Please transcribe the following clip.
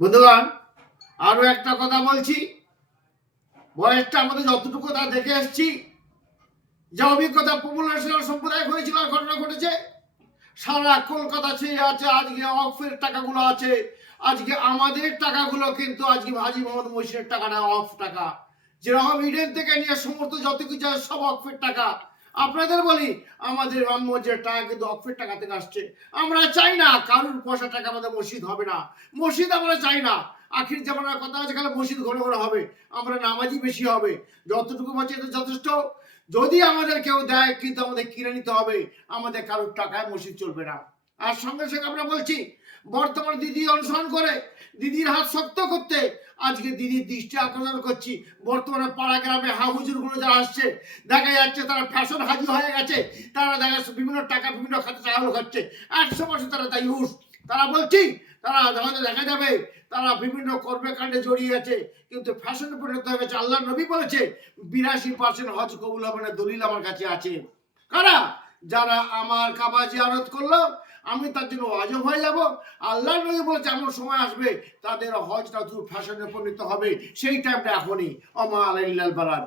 বন্ধুগণ, আরো একটা কথা বলছি। বয়সটা আমাদের যতটুকু তা দেখে এসছি, যা অভিজ্ঞতা পপুলেশন সম্প্রদায় হয়েছিল, ঘটনা ঘটেছে, সারা কলকাতা ছেয়ে আছে। আজকে অফের টাকাগুলো আছে, আজকে আমাদের টাকাগুলো কিন্তু আজকে হাজী মোহাম্মদ মহসিনের টাকা না, অফ টাকা। যেরকম ইডেন থেকে নিয়ে সমস্ত যত কিছু আছে সব অফের টাকা। আপনাদের বলি, আমাদের যে টাকা কিন্তু অফের টাকা থেকে আসছে। আমরা চাই না কারুর পয়সা টাকা আমাদের মসজিদ হবে না, মসজিদ আমরা চাই না। আখির জামানার কথা আছে, খালি মসজিদ ঘন ঘন হবে, আমরা নামাজি বেশি হবে। যতটুকু বাঁচে যথেষ্ট। যদি আমাদের কেউ দেয়, কিন্তু আমাদের কিনে নিতে হবে, আমাদের কারোর টাকায় মসজিদ চলবে না। আর সঙ্গে সঙ্গে আমরা বলছি, বর্তমান দিদি অনুসরণ করে দিদির হাত শক্ত করতে আজকে দিদির দৃষ্টি আকর্ষণ করছি। বর্তমানে পাড়া গ্রামে হাহুজুর গুলো যারা আসছে, দেখা যাচ্ছে তারা ফ্যাশন হাজি হয়ে গেছে। তারা দেখা যাচ্ছে বিভিন্ন টাকা বিভিন্ন খাতে চাউল খাচ্ছে। 100% তারা তাই ইউজ। তারা বলছি, তারা দেখা যাবে তারা বিভিন্ন কর্মকাণ্ডে জড়িয়ে আছে, কিন্তু ফ্যাশনে পরিণত হয়ে গেছে। আল্লাহ নবী বলেছে 82% হজ কবুল হবে না, দলিল আমার কাছে আছে। কারা? যারা আমার কাবা জিয়ারত করলো, আমি তার জন্য ওয়াজিব হয়ে যাব। আল্লাহ নবী বলেছে এমন সময় আসবে তাদের হজটা ফ্যাশনে পরিণত হবে, সেই টাইমটা এখনই। অমা আলাইহিল বালাদ।